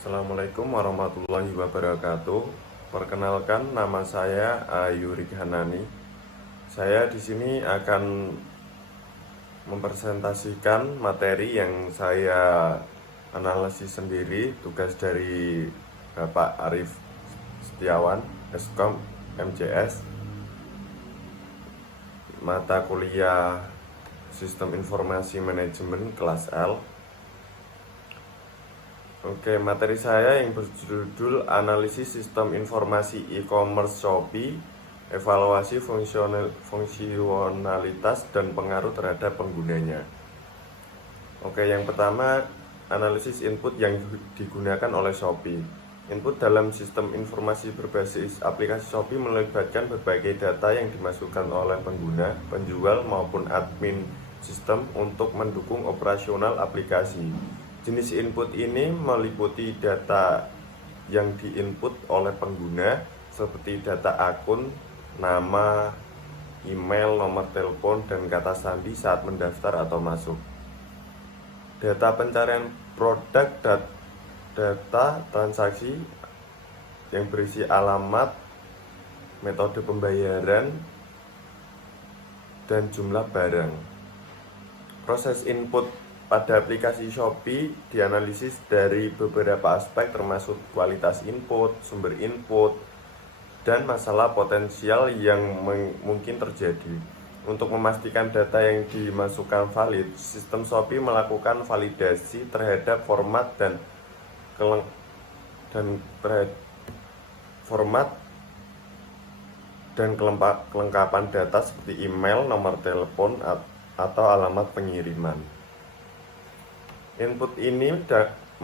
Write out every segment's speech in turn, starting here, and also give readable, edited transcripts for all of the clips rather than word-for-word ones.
Assalamualaikum warahmatullahi wabarakatuh. Perkenalkan, nama saya Ayu Rikhanani. Saya di sini akan mempresentasikan materi yang saya analisis sendiri, tugas dari Bapak Arif Setiawan, Eskom MCS, mata kuliah Sistem Informasi Manajemen kelas L. Oke, materi saya yang berjudul Analisis Sistem Informasi E-commerce Shopee, Evaluasi Fungsionalitas dan Pengaruh terhadap penggunanya. Oke, yang pertama, analisis input yang digunakan oleh Shopee. Input dalam sistem informasi berbasis aplikasi Shopee melibatkan berbagai data yang dimasukkan oleh pengguna, penjual, maupun admin sistem untuk mendukung operasional aplikasi. Jenis input ini meliputi data yang diinput oleh pengguna seperti data akun, nama, email, nomor telepon, dan kata sandi saat mendaftar atau masuk. Data pencarian produk, data transaksi yang berisi alamat, metode pembayaran, dan jumlah barang. Proses input pada aplikasi Shopee dianalisis dari beberapa aspek termasuk kualitas input, sumber input, dan masalah potensial yang mungkin terjadi. Untuk memastikan data yang dimasukkan valid, sistem Shopee melakukan validasi terhadap format dan kelengkapan data seperti email, nomor telepon, atau alamat pengiriman. Input ini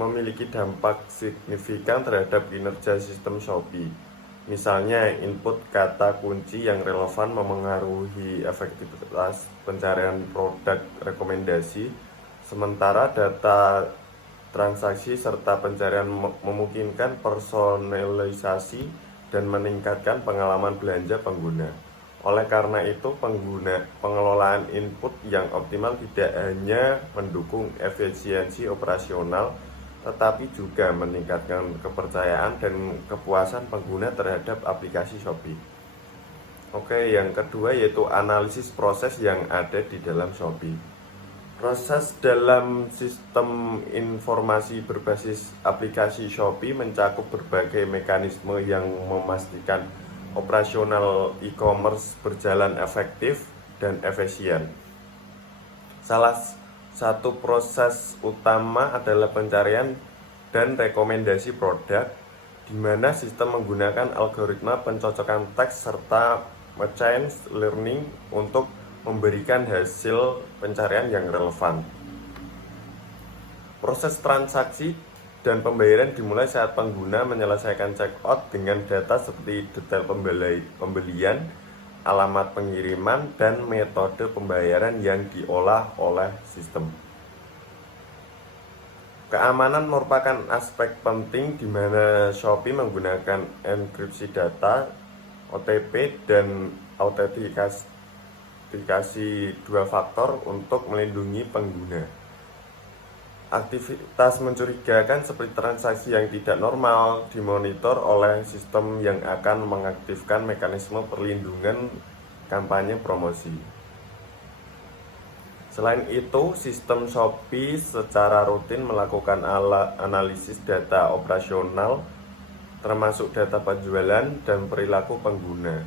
memiliki dampak signifikan terhadap kinerja sistem Shopee. Misalnya, input kata kunci yang relevan memengaruhi efektivitas pencarian produk rekomendasi, sementara data transaksi serta pencarian memungkinkan personalisasi dan meningkatkan pengalaman belanja pengguna. Oleh karena itu, pengelolaan input yang optimal tidak hanya mendukung efisiensi operasional, tetapi juga meningkatkan kepercayaan dan kepuasan pengguna terhadap aplikasi Shopee. Oke, yang kedua yaitu analisis proses yang ada di dalam Shopee. Proses dalam sistem informasi berbasis aplikasi Shopee mencakup berbagai mekanisme yang memastikan operasional e-commerce berjalan efektif dan efisien. Salah satu proses utama adalah pencarian dan rekomendasi produk, di mana sistem menggunakan algoritma pencocokan teks serta machine learning untuk memberikan hasil pencarian yang relevan. Proses transaksi dan pembayaran dimulai saat pengguna menyelesaikan checkout dengan data seperti detail pembelian, alamat pengiriman, dan metode pembayaran yang diolah oleh sistem. Keamanan merupakan aspek penting di mana Shopee menggunakan enkripsi data, OTP, dan autentikasi dua faktor untuk melindungi pengguna. Aktivitas mencurigakan seperti transaksi yang tidak normal dimonitor oleh sistem yang akan mengaktifkan mekanisme perlindungan kampanye promosi. Selain itu, sistem Shopee secara rutin melakukan analisis data operasional termasuk data penjualan dan perilaku pengguna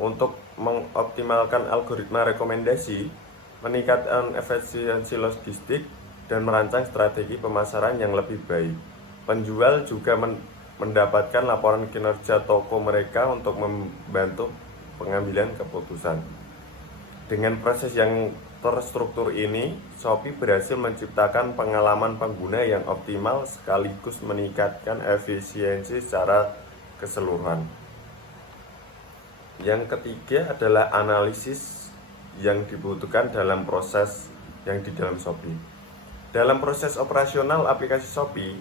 untuk mengoptimalkan algoritma rekomendasi, meningkatkan efisiensi logistik, dan merancang strategi pemasaran yang lebih baik. Penjual juga mendapatkan laporan kinerja toko mereka untuk membantu pengambilan keputusan. Dengan proses yang terstruktur ini, Shopee berhasil menciptakan pengalaman pengguna yang optimal sekaligus meningkatkan efisiensi secara keseluruhan. Yang ketiga adalah analisis yang dibutuhkan dalam proses yang di dalam Shopee. Dalam proses operasional aplikasi Shopee,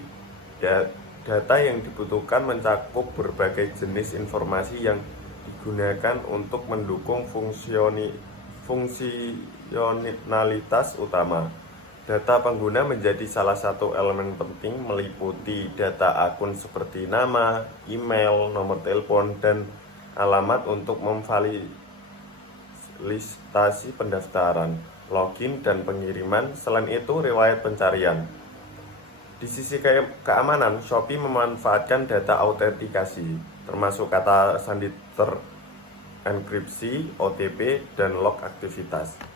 data yang dibutuhkan mencakup berbagai jenis informasi yang digunakan untuk mendukung fungsionalitas utama. Data pengguna menjadi salah satu elemen penting meliputi data akun seperti nama, email, nomor telepon, dan alamat untuk memfasilitasi pendaftaran, login, dan pengiriman. Selain itu, riwayat pencarian. Di sisi keamanan, Shopee memanfaatkan data autentikasi, termasuk kata sandi terenkripsi, OTP, dan log aktivitas.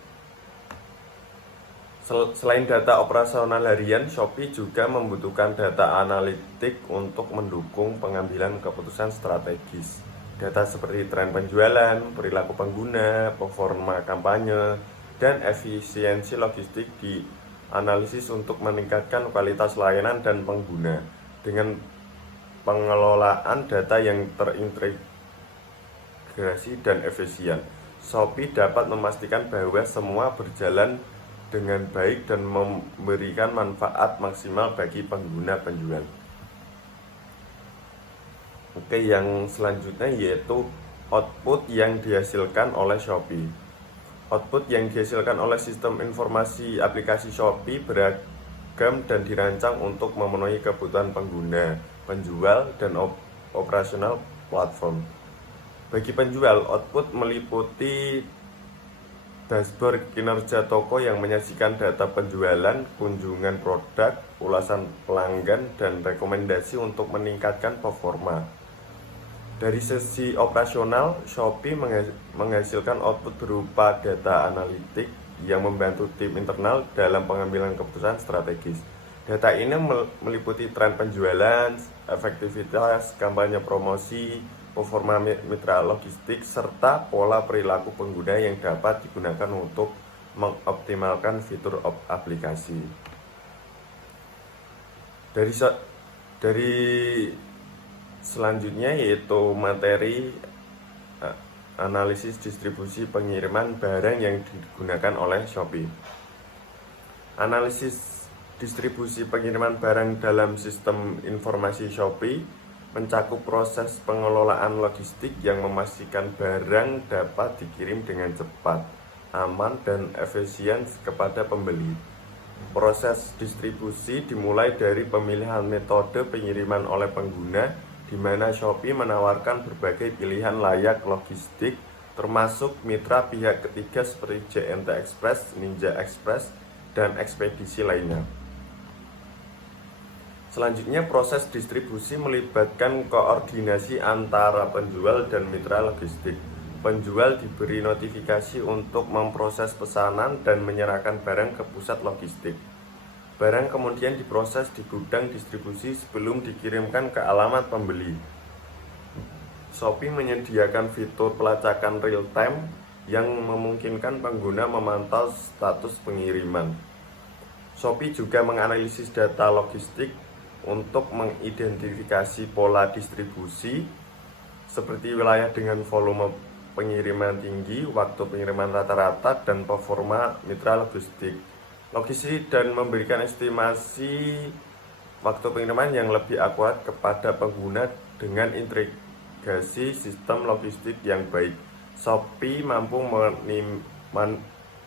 Selain data operasional harian, Shopee juga membutuhkan data analitik untuk mendukung pengambilan keputusan strategis. Data seperti tren penjualan, perilaku pengguna, performa kampanye, dan efisiensi logistik dianalisis untuk meningkatkan kualitas layanan dan pengguna. Dengan pengelolaan data yang terintegrasi dan efisien, Shopee dapat memastikan bahwa semua berjalan dengan baik dan memberikan manfaat maksimal bagi pengguna penjual. Oke, yang selanjutnya yaitu output yang dihasilkan oleh Shopee. Output yang dihasilkan oleh sistem informasi aplikasi Shopee beragam dan dirancang untuk memenuhi kebutuhan pengguna, penjual, dan operasional platform. Bagi penjual, output meliputi dashboard kinerja toko yang menyajikan data penjualan, kunjungan produk, ulasan pelanggan, dan rekomendasi untuk meningkatkan performa. Dari sisi operasional, Shopee menghasilkan output berupa data analitik yang membantu tim internal dalam pengambilan keputusan strategis. Data ini meliputi tren penjualan, efektivitas kampanye promosi, performa mitra logistik, serta pola perilaku pengguna yang dapat digunakan untuk mengoptimalkan fitur aplikasi. Dari selanjutnya yaitu materi analisis distribusi pengiriman barang yang digunakan oleh Shopee. Analisis distribusi pengiriman barang dalam sistem informasi Shopee mencakup proses pengelolaan logistik yang memastikan barang dapat dikirim dengan cepat, aman, dan efisien kepada pembeli. Proses distribusi dimulai dari pemilihan metode pengiriman oleh pengguna, di mana Shopee menawarkan berbagai pilihan layak logistik, termasuk mitra pihak ketiga seperti JNT Express, Ninja Express, dan ekspedisi lainnya. Selanjutnya, proses distribusi melibatkan koordinasi antara penjual dan mitra logistik. Penjual diberi notifikasi untuk memproses pesanan dan menyerahkan barang ke pusat logistik. Barang kemudian diproses di gudang distribusi sebelum dikirimkan ke alamat pembeli. Shopee menyediakan fitur pelacakan real-time yang memungkinkan pengguna memantau status pengiriman. Shopee juga menganalisis data logistik untuk mengidentifikasi pola distribusi seperti wilayah dengan volume pengiriman tinggi, waktu pengiriman rata-rata, dan performa mitra logistik. Dan memberikan estimasi waktu pengiriman yang lebih akurat kepada pengguna dengan integrasi sistem logistik yang baik. Shopee mampu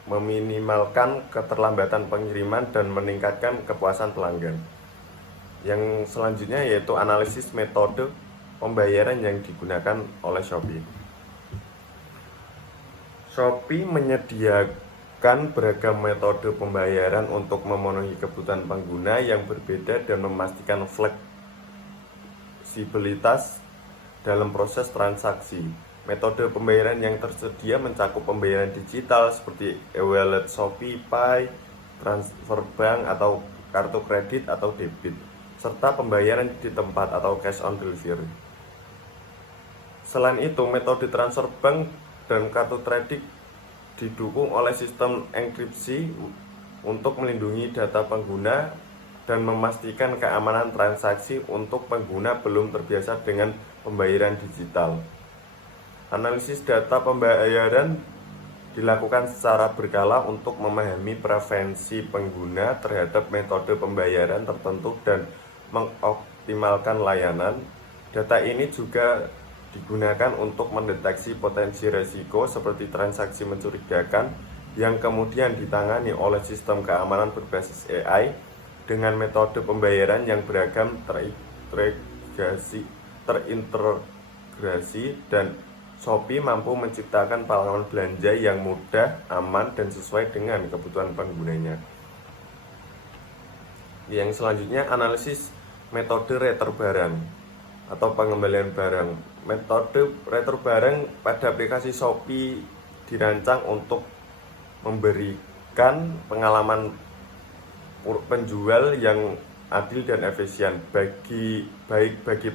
meminimalkan keterlambatan pengiriman dan meningkatkan kepuasan pelanggan. Yang selanjutnya yaitu analisis metode pembayaran yang digunakan oleh Shopee. Shopee menyediakan beragam metode pembayaran untuk memenuhi kebutuhan pengguna yang berbeda dan memastikan fleksibilitas dalam proses transaksi. Metode pembayaran yang tersedia mencakup pembayaran digital seperti e-wallet, Shopee Pay, transfer bank atau kartu kredit atau debit, serta pembayaran di tempat atau cash on delivery. Selain itu, metode transfer bank dan kartu kredit didukung oleh sistem enkripsi untuk melindungi data pengguna dan memastikan keamanan transaksi untuk pengguna belum terbiasa dengan pembayaran digital. Analisis data pembayaran dilakukan secara berkala untuk memahami preferensi pengguna terhadap metode pembayaran tertentu dan mengoptimalkan layanan. Data ini juga digunakan untuk mendeteksi potensi risiko seperti transaksi mencurigakan yang kemudian ditangani oleh sistem keamanan berbasis AI dengan metode pembayaran yang beragam, terintegrasi, dan Shopee mampu menciptakan pengalaman belanja yang mudah, aman, dan sesuai dengan kebutuhan penggunanya. Yang selanjutnya, analisis metode retur barang atau pengembalian barang. Metode retur barang pada aplikasi Shopee dirancang untuk memberikan pengalaman penjual yang adil dan efisien baik bagi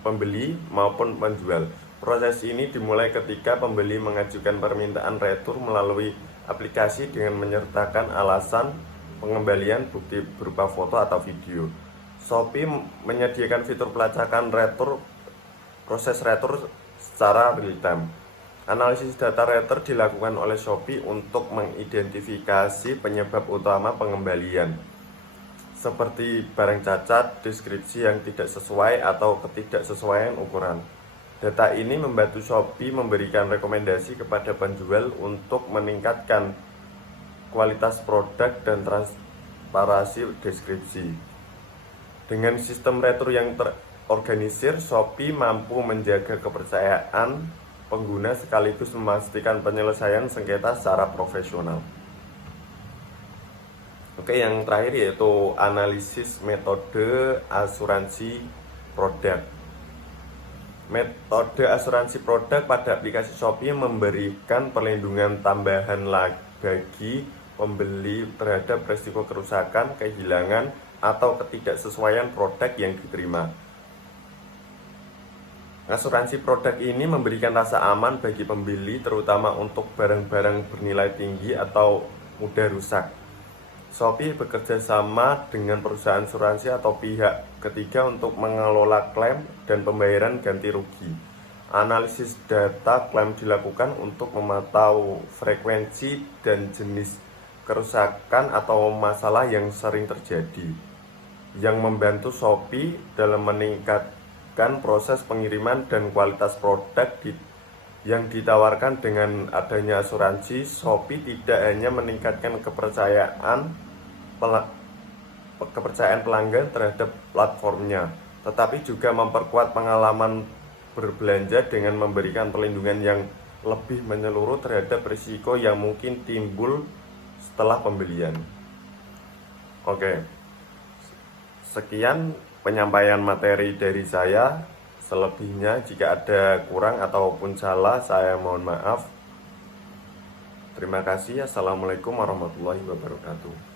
pembeli maupun penjual. Proses ini dimulai ketika pembeli mengajukan permintaan retur melalui aplikasi dengan menyertakan alasan pengembalian bukti berupa foto atau video. Shopee menyediakan fitur pelacakan proses retur secara real time. Analisis data retur dilakukan oleh Shopee untuk mengidentifikasi penyebab utama pengembalian, seperti barang cacat, deskripsi yang tidak sesuai, atau ketidaksesuaian ukuran. Data ini membantu Shopee memberikan rekomendasi kepada penjual untuk meningkatkan kualitas produk dan transparansi deskripsi. Dengan sistem retur yang terorganisir, Shopee mampu menjaga kepercayaan pengguna sekaligus memastikan penyelesaian sengketa secara profesional. Oke, yang terakhir yaitu analisis metode asuransi produk. Metode asuransi produk pada aplikasi Shopee memberikan perlindungan tambahan bagi pembeli terhadap risiko kerusakan, kehilangan, atau ketidaksesuaian produk yang diterima. Asuransi produk ini memberikan rasa aman bagi pembeli, terutama untuk barang-barang bernilai tinggi atau mudah rusak. Shopee bekerja sama dengan perusahaan asuransi atau pihak ketiga untuk mengelola klaim dan pembayaran ganti rugi. Analisis data klaim dilakukan untuk memantau frekuensi dan jenis kerusakan atau masalah yang sering terjadi, yang membantu Shopee dalam meningkatkan proses pengiriman dan kualitas produk yang ditawarkan. Dengan adanya asuransi, Shopee tidak hanya meningkatkan kepercayaan pelanggan terhadap platformnya, tetapi juga memperkuat pengalaman berbelanja dengan memberikan perlindungan yang lebih menyeluruh terhadap risiko yang mungkin timbul setelah pembelian. Oke, sekian penyampaian materi dari saya. Selebihnya jika ada kurang ataupun salah, saya mohon maaf. Terima kasih. Assalamualaikum warahmatullahi wabarakatuh.